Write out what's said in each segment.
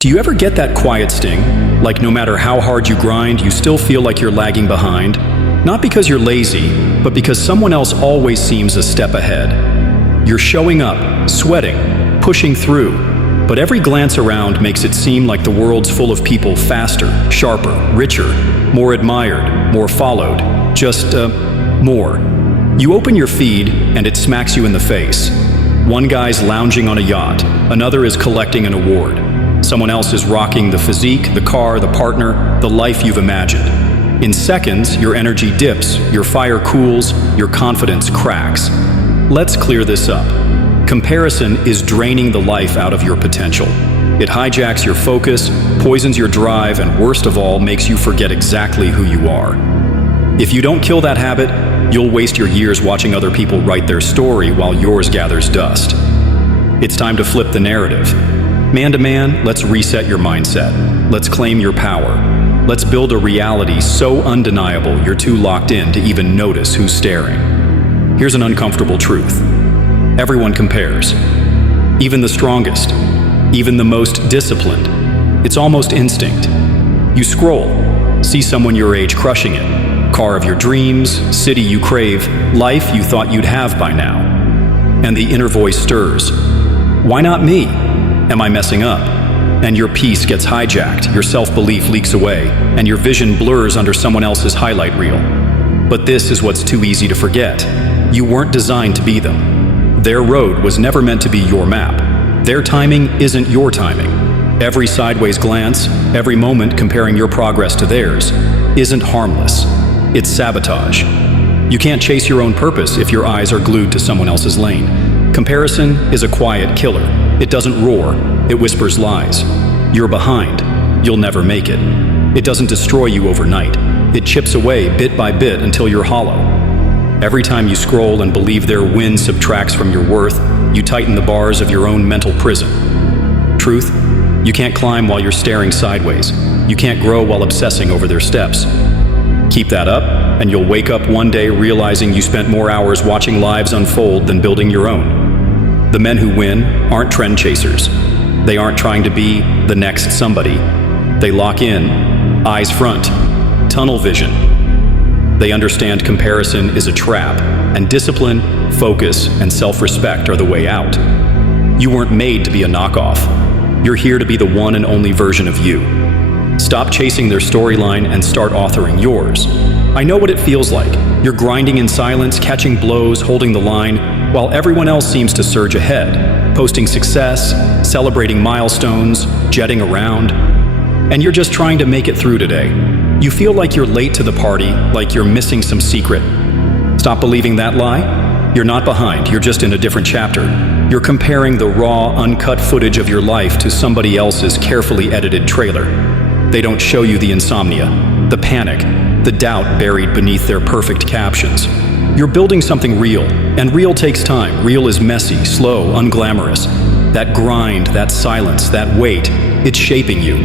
Do you ever get that quiet sting? Like no matter how hard you grind, you still feel like you're lagging behind? Not because you're lazy, but because someone else always seems a step ahead. You're showing up, sweating, pushing through, but every glance around makes it seem like the world's full of people faster, sharper, richer, more admired, more followed, just, more. You open your feed, and it smacks you in the face. One guy's lounging on a yacht, another is collecting an award. Someone else is rocking the physique, the car, the partner, the life you've imagined. In seconds, your energy dips, your fire cools, your confidence cracks. Let's clear this up. Comparison is draining the life out of your potential. It hijacks your focus, poisons your drive, and worst of all, makes you forget exactly who you are. If you don't kill that habit, you'll waste your years watching other people write their story while yours gathers dust. It's time to flip the narrative. Man to man, let's reset your mindset. Let's claim your power. Let's build a reality so undeniable you're too locked in to even notice who's staring. Here's an uncomfortable truth. Everyone compares. Even the strongest. Even the most disciplined. It's almost instinct. You scroll, see someone your age crushing it. Car of your dreams, city you crave, life you thought you'd have by now. And the inner voice stirs. Why not me? Am I messing up? And your peace gets hijacked, your self-belief leaks away, and your vision blurs under someone else's highlight reel. But this is what's too easy to forget. You weren't designed to be them. Their road was never meant to be your map. Their timing isn't your timing. Every sideways glance, every moment comparing your progress to theirs, isn't harmless. It's sabotage. You can't chase your own purpose if your eyes are glued to someone else's lane. Comparison is a quiet killer. It doesn't roar, it whispers lies. You're behind, you'll never make it. It doesn't destroy you overnight. It chips away bit by bit until you're hollow. Every time you scroll and believe their win subtracts from your worth, you tighten the bars of your own mental prison. Truth, you can't climb while you're staring sideways. You can't grow while obsessing over their steps. Keep that up, and you'll wake up one day realizing you spent more hours watching lives unfold than building your own. The men who win aren't trend chasers. They aren't trying to be the next somebody. They lock in, eyes front, tunnel vision. They understand comparison is a trap, and discipline, focus, and self-respect are the way out. You weren't made to be a knockoff. You're here to be the one and only version of you. Stop chasing their storyline and start authoring yours. I know what it feels like. You're grinding in silence, catching blows, holding the line, while everyone else seems to surge ahead, posting success, celebrating milestones, jetting around. And you're just trying to make it through today. You feel like you're late to the party, like you're missing some secret. Stop believing that lie. You're not behind, you're just in a different chapter. You're comparing the raw, uncut footage of your life to somebody else's carefully edited trailer. They don't show you the insomnia, the panic, the doubt buried beneath their perfect captions. You're building something real, and real takes time. Real is messy, slow, unglamorous. That grind, that silence, that weight, it's shaping you.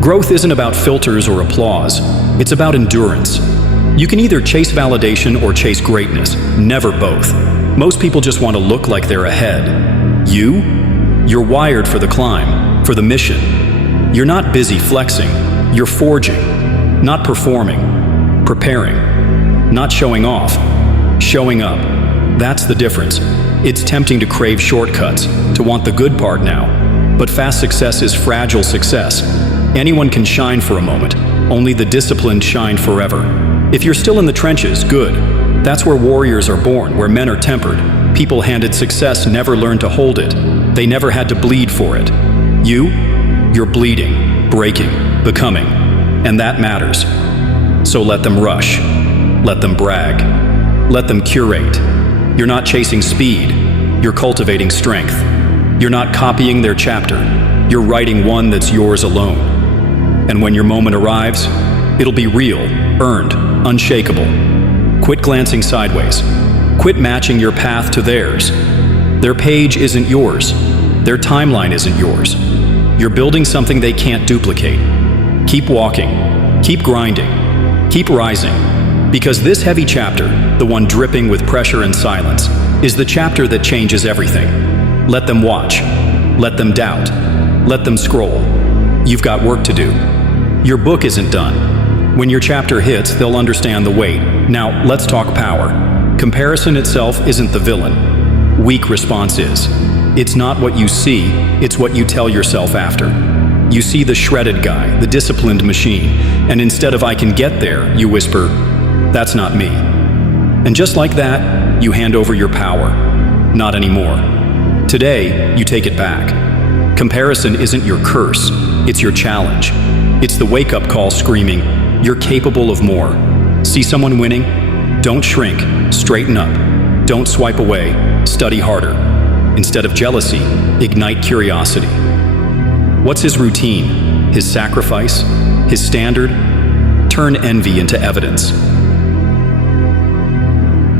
Growth isn't about filters or applause. It's about endurance. You can either chase validation or chase greatness, never both. Most people just want to look like they're ahead. You're wired for the climb, for the mission. You're not busy flexing, you're forging, not performing, preparing, not showing off, showing up. That's the difference. It's tempting to crave shortcuts, to want the good part now. But fast success is fragile success. Anyone can shine for a moment. Only the disciplined shine forever. If you're still in the trenches, good. That's where warriors are born, where men are tempered. People handed success never learned to hold it. They never had to bleed for it. You're bleeding, breaking, becoming. And that matters. So let them rush. Let them brag. Let them curate. You're not chasing speed. You're cultivating strength. You're not copying their chapter. You're writing one that's yours alone. And when your moment arrives, it'll be real, earned, unshakable. Quit glancing sideways. Quit matching your path to theirs. Their page isn't yours. Their timeline isn't yours. You're building something they can't duplicate. Keep walking. Keep grinding. Keep rising. Because this heavy chapter, the one dripping with pressure and silence, is the chapter that changes everything. Let them watch. Let them doubt. Let them scroll. You've got work to do. Your book isn't done. When your chapter hits, they'll understand the weight. Now, let's talk power. Comparison itself isn't the villain. Weak response is. It's not what you see, it's what you tell yourself after. You see the shredded guy, the disciplined machine, and instead of "I can get there," you whisper, "That's not me." And just like that, you hand over your power. Not anymore. Today, you take it back. Comparison isn't your curse, it's your challenge. It's the wake-up call screaming, "You're capable of more." See someone winning? Don't shrink, straighten up. Don't swipe away, study harder. Instead of jealousy, ignite curiosity. What's his routine? His sacrifice? His standard? Turn envy into evidence.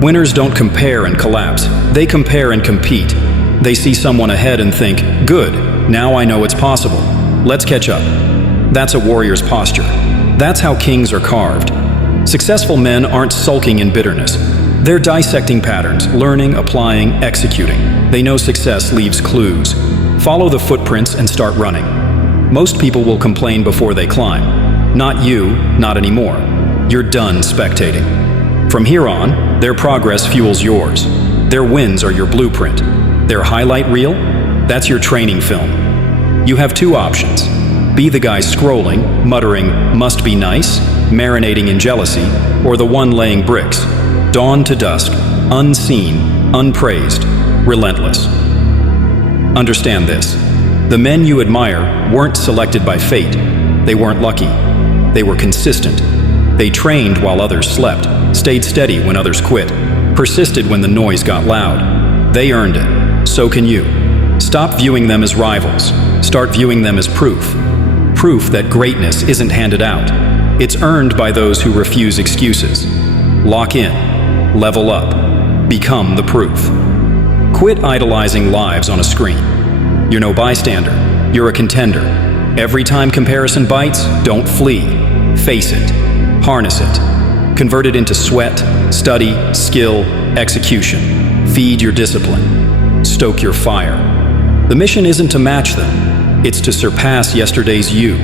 Winners don't compare and collapse. They compare and compete. They see someone ahead and think, "Good, now I know it's possible. Let's catch up." That's a warrior's posture. That's how kings are carved. Successful men aren't sulking in bitterness. They're dissecting patterns, learning, applying, executing. They know success leaves clues. Follow the footprints and start running. Most people will complain before they climb. Not you, not anymore. You're done spectating. From here on, their progress fuels yours. Their wins are your blueprint. Their highlight reel? That's your training film. You have two options. Be the guy scrolling, muttering, "Must be nice," marinating in jealousy, or the one laying bricks, dawn to dusk, unseen, unpraised, relentless. Understand this. The men you admire weren't selected by fate. They weren't lucky. They were consistent. They trained while others slept, stayed steady when others quit, persisted when the noise got loud. They earned it. So can you. Stop viewing them as rivals. Start viewing them as proof. Proof that greatness isn't handed out. It's earned by those who refuse excuses. Lock in. Level up. Become the proof. Quit idolizing lives on a screen. You're no bystander. You're a contender. Every time comparison bites, don't flee. Face it. Harness it. Convert it into sweat, study, skill, execution. Feed your discipline. Stoke your fire. The mission isn't to match them. It's to surpass yesterday's you.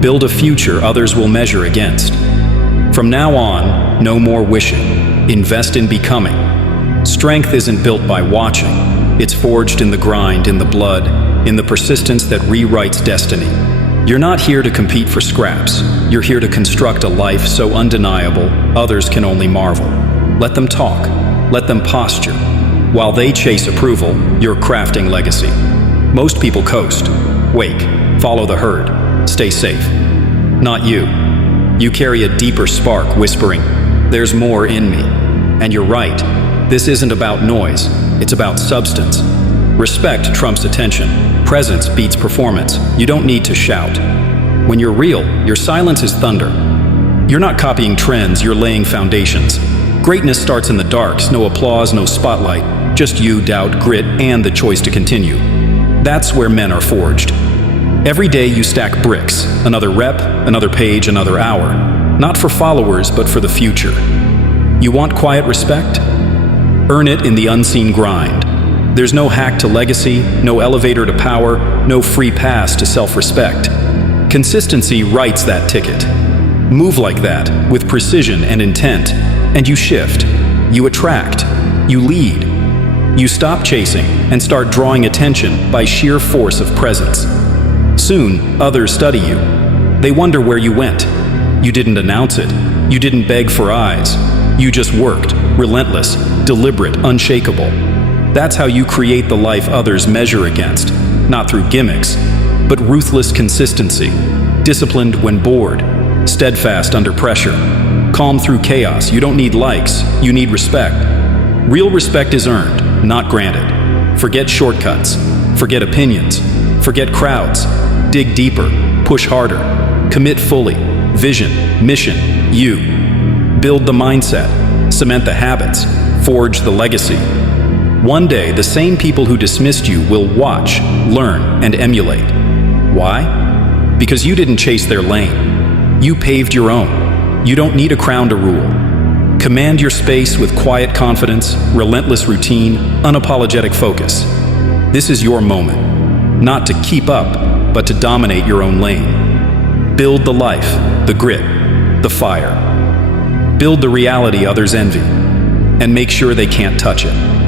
Build a future others will measure against. From now on, no more wishing. Invest in becoming. Strength isn't built by watching. It's forged in the grind, in the blood, in the persistence that rewrites destiny. You're not here to compete for scraps. You're here to construct a life so undeniable, others can only marvel. Let them talk. Let them posture. While they chase approval, you're crafting legacy. Most people coast. Wake. Follow the herd. Stay safe. Not you. You carry a deeper spark whispering, "There's more in me." And you're right. This isn't about noise. It's about substance. Respect trumps attention. Presence beats performance. You don't need to shout. When you're real, your silence is thunder. You're not copying trends, you're laying foundations. Greatness starts in the darks, no applause, no spotlight. Just you, doubt, grit, and the choice to continue. That's where men are forged. Every day you stack bricks, another rep, another page, another hour. Not for followers, but for the future. You want quiet respect? Earn it in the unseen grind. There's no hack to legacy, no elevator to power, no free pass to self-respect. Consistency writes that ticket. Move like that, with precision and intent, and you shift. You attract. You lead. You stop chasing and start drawing attention by sheer force of presence. Soon, others study you. They wonder where you went. You didn't announce it. You didn't beg for eyes. You just worked, relentless, deliberate, unshakable. That's how you create the life others measure against, not through gimmicks, but ruthless consistency, disciplined when bored, steadfast under pressure, calm through chaos. You don't need likes, you need respect. Real respect is earned, not granted. Forget shortcuts, forget opinions, forget crowds. Dig deeper, push harder, commit fully. Vision, mission, you. Build the mindset, cement the habits, forge the legacy. One day, the same people who dismissed you will watch, learn, and emulate. Why? Because you didn't chase their lane. You paved your own. You don't need a crown to rule. Command your space with quiet confidence, relentless routine, unapologetic focus. This is your moment. Not to keep up, but to dominate your own lane. Build the life, the grit, the fire. Build the reality others envy, and make sure they can't touch it.